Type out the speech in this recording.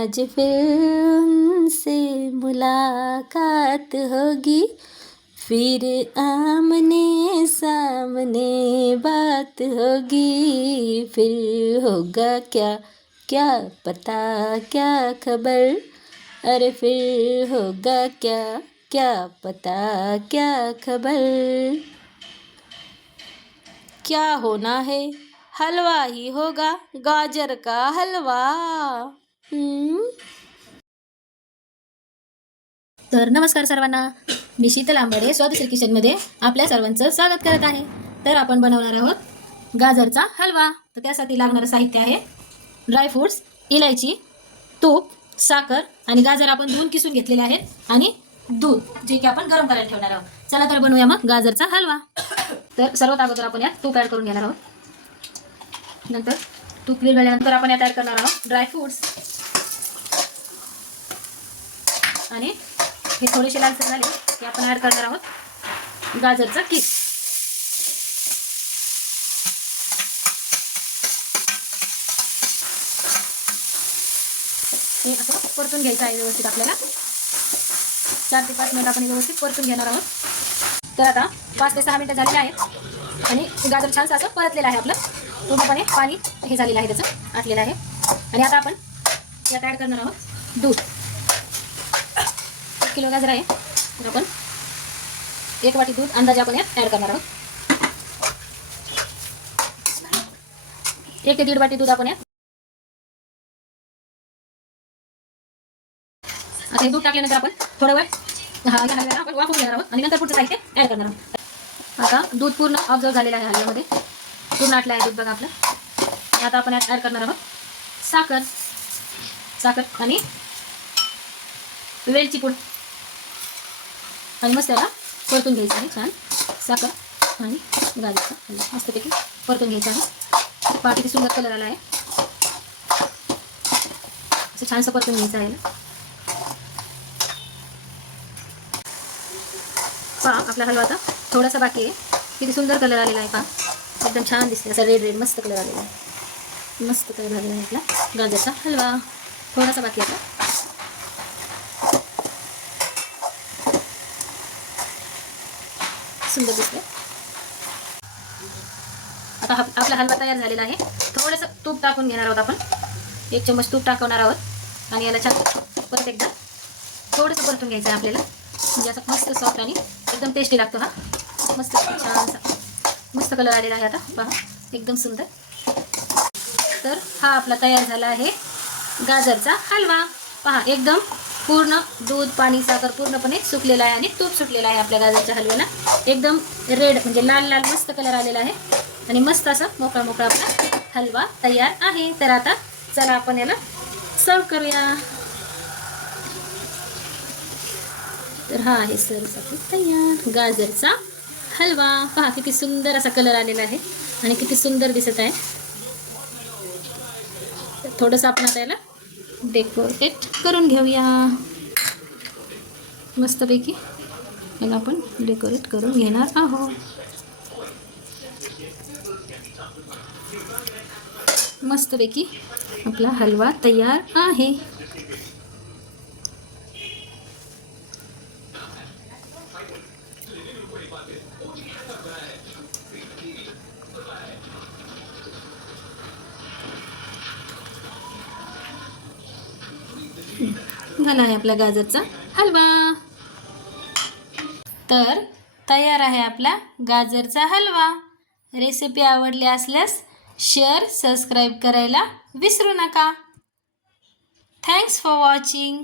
आज फिर उनसे मुलाकात होगी, फिर आमने सामने बात होगी, फिर होगा क्या क्या पता क्या खबर, अरे फिर होगा क्या क्या पता क्या खबर। क्या होना है, हलवा ही होगा, गाजर का हलवा। तर नमस्कार सर्वांना, मी शीतल आंबडे स्वादिष्ट किचनमध्ये आपल्या सर्वांचं स्वागत करत आहे। तर आपण बनवणार आहोत गाजरचा हलवा। तर त्यासाठी लागणारं साहित्य आहे ड्रायफ्रूट्स, इलायची, तूप, साखर आणि गाजर आपण धुवून किसून घेतलेले आहेत आणि दूध जे की आपण गरम करायला ठेवणार आहोत। चला तर बनवूया मग गाजरचा हलवा। तर सर्वात अगोदर आपण यात तूप ॲड करून घेणार आहोत। नंतर तूप विरघळल्यानंतर आपण यात ॲड करणार आहोत ड्रायफ्रूट्स आणि हे थोडेसे लालसर झाले की आपण ॲड करणार आहोत गाजरचा किस। हे असं परतून घ्यायचं आहे व्यवस्थित आपल्याला। 4 ते 5 मिनिट आपण व्यवस्थित परतून घेणार आहोत। तर आता 5 ते 6 मिनिटं झालेले आहेत आणि गाजर छानसं असं परतलेलं आहे आपलं, पूर्णपणे पाणी हे झालेलं आहे त्याचं आटलेलं आहे। आणि आता आपण यात ॲड करणार आहोत दूध। 1 किलो गाजर आहे तर आपण 1 वाटी दूध अंदाजे आपण यात ॲड करणार आहोत। 1 ते 1.5 वाटी दूध आपण यात। आता हे दूध टाकल्यानंतर आपण थोडा वेळ हलव्याला आपण वाफवून घेणार आहोत आणि नंतर पुढचं साहित्य ॲड करणार आहोत। आता दूध पूर्ण ऑब्झर्व झालेलं आहे हलव्यामध्ये, पूर्ण आटलं आहे दूध बघा आपलं। आता आपण यात ॲड करणार आहोत साखर आणि वेलची पूड आणि मस्त त्याला परतून घ्यायचं आहे छान। साखर आणि गाजरचा हलवा मस्तपैकी परतून घ्यायचा आहे। पहा किती सुंदर कलर आला आहे, असं छानसं परतून घ्यायचं आहे। पहा आपला हलवा आता थोडासा बाकी आहे, किती सुंदर कलर आलेला आहे। पहा एकदम छान दिसते, असा रेड मस्त कलर आलेला आहे, मस्त कलर झालेला आहे आपला गाजरचा हलवा। थोडासा बाकी आहे, सुंदर दिसतोय। आता आपला हलवा तयार झालेला आहे। थोडंसं तूप टाकून घेणार आहोत आपण, 1 चम्मच तूप टाकवणार आहोत आणि याला छान परत एकदा थोडंसं परतून घ्यायचं आहे आपल्याला, म्हणजे असं मस्त सॉफ्ट आणि एकदम टेस्टी लागतो हा। मस्त छानसा मस्त कलर आलेला आहे आता पहा एकदम सुंदर। तर हा आपला तयार झाला आहे गाजरचा हलवा। पहा एकदम पूर्ण दूध पाणी साखर पूर्णपणे सुकलेला आहे आणि तूप सुटलेलं आहे आपल्या गाजरच्या हलव्याला। एकदम रेड म्हणजे लाल लाल मस्त कलर आलेला आहे आणि मस्त असा मोकळा मोकळा आपला हलवा तयार आहे। तर आता चला आपण याला सर्व करूया। तर हा आहे सर्वसाठी तयार गाजरचा हलवा। पहा किती सुंदर असा कलर आलेला आहे आणि किती सुंदर दिसत आहे। तर थोडंसं आपण आता याला डेकोरेट करून घेऊया मस्तपैकी। याला आपण डेकोरेट करून घेणार आहोत मस्तपैकी। आपला हलवा तयार आहे। झाला आहे आपला गाजरचा हलवा। तर तयार आहे आपला गाजरचा हलवा। रेसिपी आवडली असल्यास शेअर सबस्क्राईब करायला विसरू नका। Thanks for watching.